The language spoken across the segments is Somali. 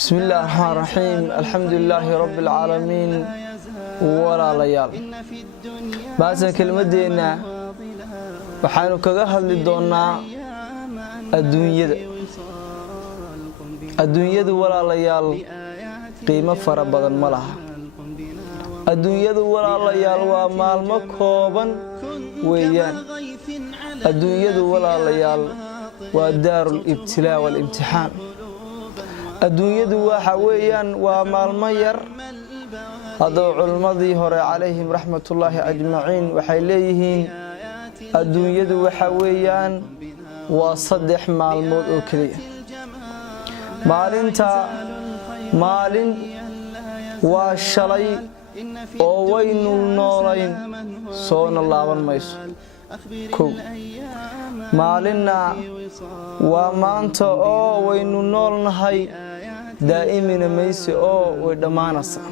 بسم الله الرحمن الرحيم الحمد لله رب العالمين ولا ليال بعد كلمة دينا وحانو كغا هادلي دونا الدنيا ولا ليال قيمة fara badan ma laha adduunyadu walaalayaal waa maalmo kooban weeyaan adduunyadu walaalayaal waa daarul ibtilaa wal imtixaan adduunyadu waxa weeyaan waa maalmo yar hadda culimadii hore calayhim raxmatullaahi ajmaciin waxay leeyihiin adduunyadu waxa weeyaan waa 3 maalmood oo kaliya maalin waa shalay oo waynu noolayn soona laaban mayso maalinna waa maanta oo waynu noolnahay daa'imina mayso oo way dhamaanaysaa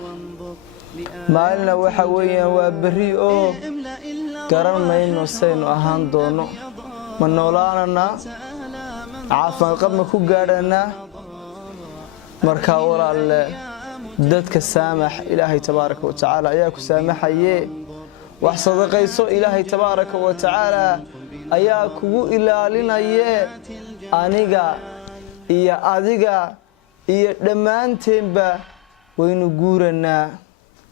maalinna waxa weeyaan waa bari oo garan mayno saynu ahaan doono ma noolaanana caafimaad qabma ku gaadhana marka walaalle dadka saamax ilaahay tabaaraka wa tacaala ayaa ku saamaxaye wax sadaqayso ilaahay tabaaraka wa tacaala ayaa kugu ilaalinaye aniga iyo adiga iyo dhammaanteenba waynu guuranaa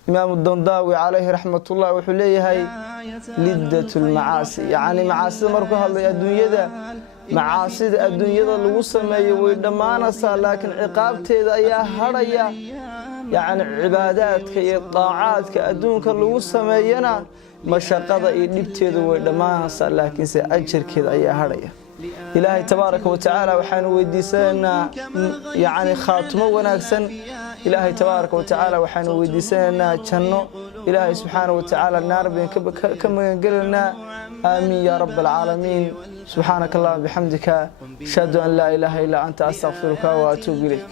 imaam Dandaawi calayhi raxmatullaah wuxuu leeyahay liddatul macaasi yani macaasida markuu hadlay adduunyada macaasida adduunyada lagu sameeyo way dhamaanaysaa laakiin ciqaabteeda ayaa hadhaya يعني عباداتك iyo طاعاتك adduunka lagu sameeyana mashaqada iyo dhibteedu way dhamaanaysaa laakiin se ajirkeeda ayaa hadhaya ilaahay tabaaraka wa tacaala waxaanu weydiisanaynaa yani khaatimo wanaagsan ilaahay tabaaraka wa tacaala waxaanu weydiisanaynaa janno ilaahay subxaanahu wa tacaala naar baan ka magan gelaynaa آمين يا رب العالمين سبحانك اللهم بحمدك أشهد أن لا إله إلا أنت أستغفرك وأتوب إليك